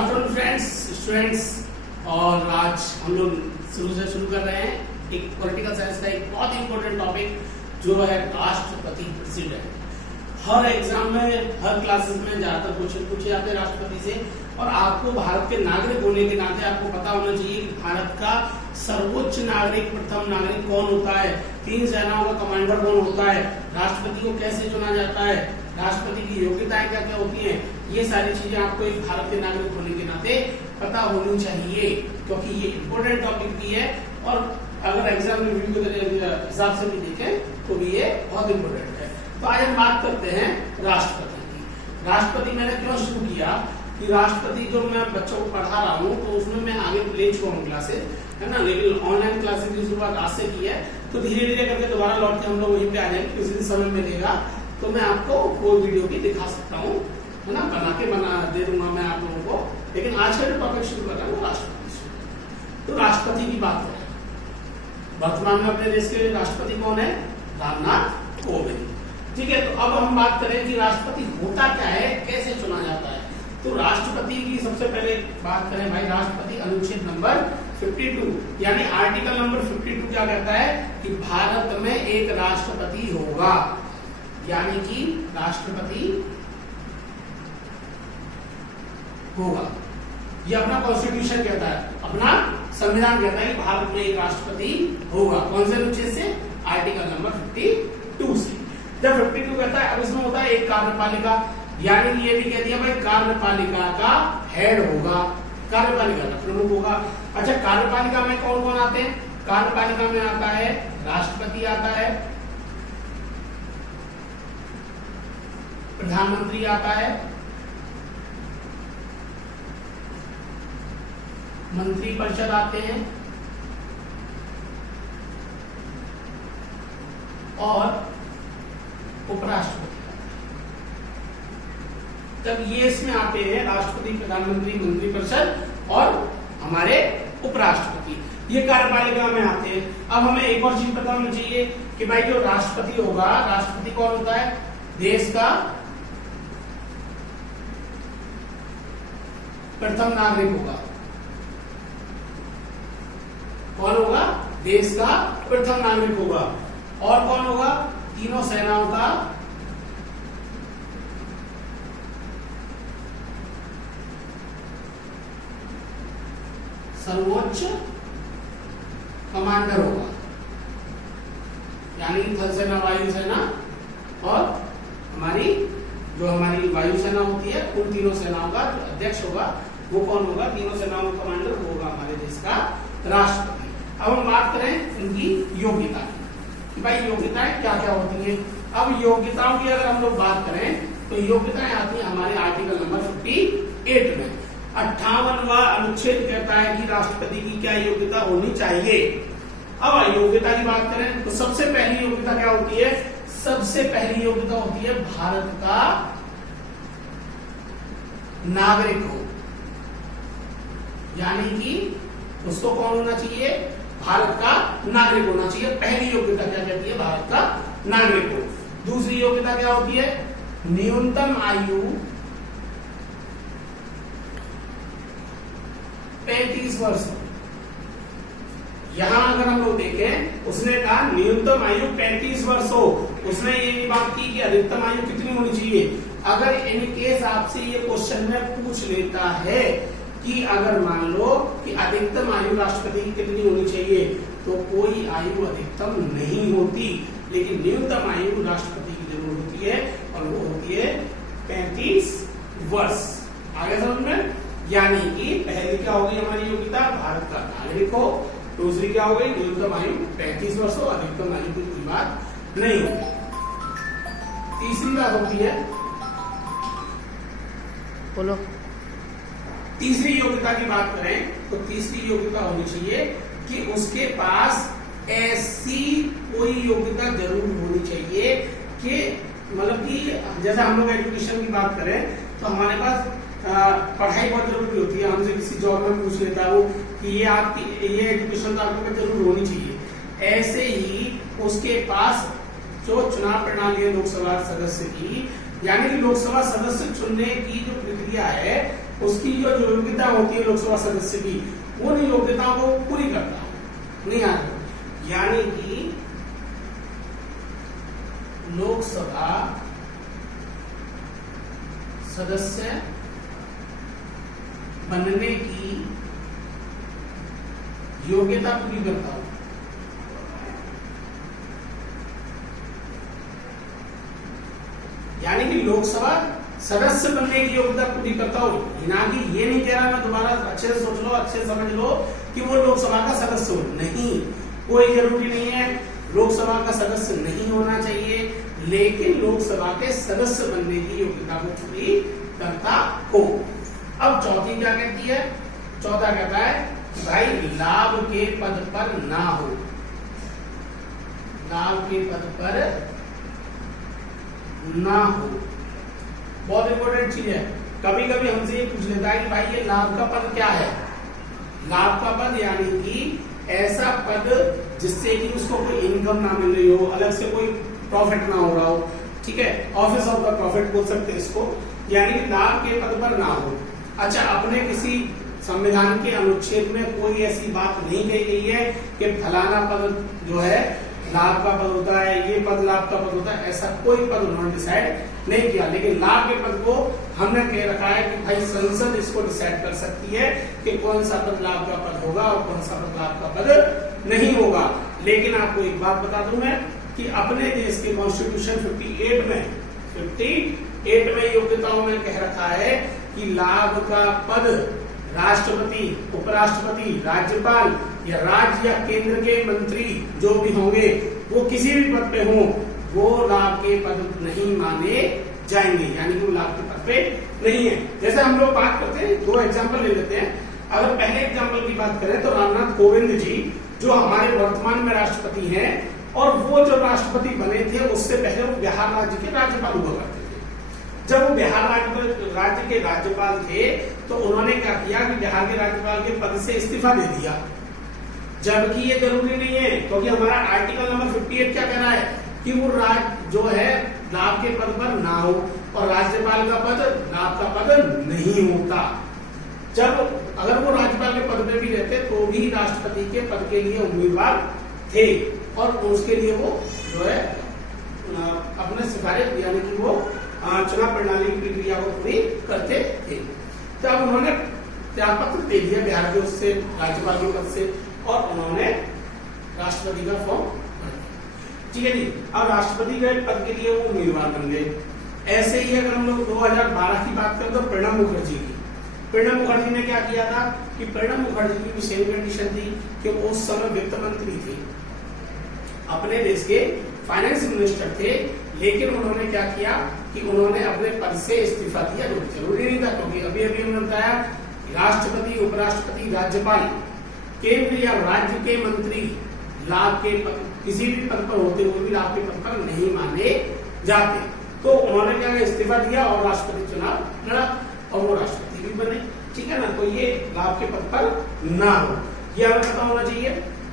Afternoon friends, students. और आज हम लोग शुरू कर रहे हैं एक पॉलिटिकल साइंस का एक बहुत इंपॉर्टेंट टॉपिक जो है राष्ट्रपति प्रेसिडेंट। हर एग्जाम में, हर क्लासेस में ज्यादातर क्वेश्चन पूछे जाते हैं राष्ट्रपति से। और आपको भारत के नागरिक होने के नाते आपको पता होना चाहिए कि भारत का सर्वोच्च नागरिक, प्रथम नागरिक कौन होता है, 3 सेनाओं का कमांडर कौन होता है, राष्ट्रपति को कैसे चुना जाता है, राष्ट्रपति की योग्यताएं क्या क्या होती हैं। ये सारी चीजें आपको एक भारत के नागरिक होने के नाते पता होनी चाहिए, क्योंकि ये इम्पोर्टेंट टॉपिक भी है। और अगर एग्जाम रिव्यू के हिसाब से भी देखें तो भी ये बहुत इम्पोर्टेंट है। तो आज हम बात करते हैं राष्ट्रपति की। राष्ट्रपति मैंने क्यों शुरू किया कि राष्ट्रपति जो मैं बच्चों को पढ़ा रहा हूँ तो उसमें मैं आगे ले चुका हूँ क्लासेस, है ना, लेकिन ऑनलाइन क्लासेस की शुरुआत आज से की है। तो धीरे धीरे करके दोबारा लौट के हम लोग वहीं पे आ जाएंगे, किसी दिन समय मिलेगा तो मैं आपको वो वीडियो भी दिखा सकता हूँ, है ना, बना दे दूंगा मैं आप लोगों को। लेकिन आज का जो टॉपिक शुरू कर रहा हूँ राष्ट्रपति से। तो राष्ट्रपति की बात करें, वर्तमान में अपने देश के राष्ट्रपति कौन है? रामनाथ कोविंद। ठीक है, तो अब हम बात करें कि राष्ट्रपति होता क्या है, कैसे चुना जाता है। तो राष्ट्रपति की सबसे पहले बात करें भाई, राष्ट्रपति अनुच्छेद नंबर 52 यानी आर्टिकल नंबर 52 क्या कहता है कि भारत में एक राष्ट्रपति होगा, यानी कि राष्ट्रपति होगा। ये अपना कॉन्स्टिट्यूशन कहता है, अपना संविधान कहता है कि भारत में एक राष्ट्रपति होगा। कौन से अनुच्छेद से? आर्टिकल नंबर 52 से। जब 52 कहता है, अब इसमें होता है एक कार्यपालिका, यानी कि ये भी कह दिया भाई कार्यपालिका का हेड होगा, कार्यपालिका का प्रमुख होगा। अच्छा, कार्यपालिका में कौन कौन आते हैं? कार्यपालिका में आता है राष्ट्रपति, आता है प्रधानमंत्री, आता है मंत्रिपरिषद, आते हैं और उपराष्ट्रपति। जब ये इसमें आते हैं राष्ट्रपति, प्रधानमंत्री, मंत्रिपरिषद और हमारे उपराष्ट्रपति, ये कार्यपालिका में आते हैं। अब हमें एक और चीज पता होनी चाहिए कि भाई जो राष्ट्रपति होगा, राष्ट्रपति कौन होता है? देश का प्रथम नागरिक होगा। कौन होगा? देश का प्रथम नागरिक होगा। और कौन होगा? तीनों सेनाओं का सर्वोच्च कमांडर होगा, यानी थल सेना, वायु सेना और हमारी वायु सेना होती है, उन तीनों सेनाओं का जो अध्यक्ष होगा वो कौन होगा? तीनों सेनाओं का कमांडर होगा हमारे देश का राष्ट्रपति। अब हम बात करें इनकी योग्यता की, भाई योग्यताएं क्या क्या होती है। अब योग्यताओं की अगर हम लोग बात करें तो योग्यताएं आती है हमारे आर्टिकल नंबर 58 में। 58वां अनुच्छेद कहता है कि राष्ट्रपति की क्या योग्यता होनी चाहिए। अब योग्यता की बात करें तो सबसे पहली योग्यता क्या होती है? सबसे पहली योग्यता होती है भारत का नागरिक हो, यानी कि उसको कौन होना चाहिए? भारत का नागरिक होना चाहिए। पहली योग्यता क्या कहती है? भारत का नागरिक हो। दूसरी योग्यता क्या होती है? न्यूनतम आयु 35 वर्ष। यहां अगर हम लोग देखें, उसने कहा न्यूनतम आयु 35 वर्ष हो, उसने ये भी बात की कि अधिकतम आयु कितनी होनी चाहिए। अगर इन केस आपसे ये क्वेश्चन में पूछ लेता है कि अगर मान लो कि अधिकतम आयु राष्ट्रपति की कितनी होनी चाहिए, तो कोई आयु अधिकतम नहीं होती, लेकिन न्यूनतम आयु राष्ट्रपति की जरूर होती है और वो होती है 35 वर्ष। आगे समझ में? यानी कि पहली क्या होगी हमारी योग्यता? भारत का नागरिक हो। दूसरी क्या हो गई? न्यूनतम आयु 35 वर्ष हो, अधिकतम आयु की कोई बात नहीं होगी। तीसरी बात होती है, बोलो, तीसरी योग्यता की बात करें तो तीसरी योग्यता होनी चाहिए कि उसके पास ऐसी कोई योग्यता जरूर होनी चाहिए कि मतलब कि जैसे हम लोग एजुकेशन की बात करें तो हमारे पास पढ़ाई बहुत जरूरी होती है। हमसे किसी जॉब में पूछ लेता है वो कि ये एजुकेशन तो आपको जरूर होनी चाहिए। ऐसे ही उसके पास जो चुनाव प्रणाली है लोकसभा सदस्य की, यानी कि लोकसभा सदस्य चुनने की जो प्रक्रिया है उसकी जो योग्यता होती है लोकसभा सदस्य की, उन योग्यताओं को पूरी करता हो, नहीं आता। यानी कि लोकसभा सदस्य बनने की योग्यता पूरी करता हूं। यानी कि लोकसभा सदस्य बनने की योग्यता पूरी करता हूं, ना कि ये नहीं कह रहा, मैं दोबारा अच्छे से सोच लो, अच्छे से समझ लो कि वो लोकसभा का सदस्य हो, नहीं, कोई जरूरी नहीं है लोकसभा का सदस्य नहीं होना चाहिए, लेकिन लोकसभा के सदस्य बनने की योग्यता को पूरी करता हो। अब चौथी क्या कहती है? चौथा कहता है कि भाई लाभ के पद पर ना हो, लाभ के पद पर ना हो। बहुत इंपॉर्टेंट चीज है। कभी कभी हमसे ये पूछ लेता है कि भाई ये लाभ का पद क्या है? लाभ का पद यानी कि ऐसा पद जिससे कि उसको कोई इनकम ना मिल रही हो, अलग से कोई प्रॉफिट ना हो रहा हो, ठीक है, ऑफिस ऑफ द प्रॉफिट बोल सकते हैं इसको, यानी कि लाभ के पद पर ना हो। अच्छा, अपने किसी संविधान के अनुच्छेद में कोई ऐसी बात नहीं कही गई है कि फलाना पद जो है लाभ का पद होता है, ये पद लाभ का पद होता है, ऐसा कोई पद उन्होंने डिसाइड नहीं किया। लेकिन लाभ के पद को हमने कह रखा है कि भाई संसद इसको डिसाइड कर सकती है कि कौन सा पद लाभ का पद होगा और कौन सा पद लाभ का पद नहीं होगा। लेकिन आपको एक बात बता दूं मैं कि अपने देश के कॉन्स्टिट्यूशन 58 में योग्यताओं में कह रखा है कि लाभ का पद राष्ट्रपति, उपराष्ट्रपति, राज्यपाल या राज्य या केंद्र के मंत्री जो भी होंगे वो किसी भी पद पे हों, वो लाभ के पद नहीं माने जाएंगे, यानी कि वो लाभ के पद पे नहीं है। जैसे हम लोग बात करते हैं, दो एग्जांपल ले लेते हैं। अगर पहले एग्जांपल की बात करें तो रामनाथ कोविंद जी जो हमारे वर्तमान में राष्ट्रपति हैं, और वो जो राष्ट्रपति बने थे उससे पहले वो बिहार राज्य के राज्यपाल हुआ करते थे। जब वो बिहार राज्य के राज्यपाल थे तो उन्होंने क्या किया कि बिहार के राज्यपाल के पद से इस्तीफा दे दिया, जबकि ये जरूरी नहीं है, क्योंकि हमारा आर्टिकल नंबर 58 क्या कह रहा है कि वो राज्य जो है लाभ के पद पर ना हो, और राज्यपाल का पद लाभ का पद नहीं होता। जब अगर वो राज्यपाल के पद पे भी रहते तो भी राष्ट्रपति के पद के लिए उम्मीदवार थे, और उसके लिए वो जो है अपने सिफारिश यानी कि वो चुनाव प्रणाली की प्रक्रिया को पूरी करते थे। तब उन्होंने त्यागपत्र दे दिया बिहार के उससे राज्यपाल के पद से, और उन्होंने राष्ट्रपति का फॉर्म भर दिया। ठीक है जी, अब राष्ट्रपति के पद के लिए वो उम्मीदवार बन गए। ऐसे ही अगर हम लोग 2012 की बात करें तो प्रणब मुखर्जी की, प्रणब मुखर्जी ने क्या किया था कि प्रणब मुखर्जी की भी सेम कंडीशन थी कि वो उस समय वित्त मंत्री थे, अपने देश के फाइनेंस मिनिस्टर थे, लेकिन उन्होंने क्या किया कि उन्होंने अपने पद से इस्तीफा दिया, जो जरूरी नहीं था, क्योंकि अभी अभी हमने बताया राष्ट्रपति, उपराष्ट्रपति, राज्यपाल, केंद्र या राज्य के मंत्री लाभ के पद किसी भी पद पर होते हुए भी लाभ के पद पर नहीं माने जाते। तो उन्होंने क्या इस्तीफा दिया और राष्ट्रपति चुनाव लड़ा, और वो राष्ट्रपति भी बने। ठीक है ना, तो ये लाभ के पद पर ना हो, ये हमें पता होना चाहिए।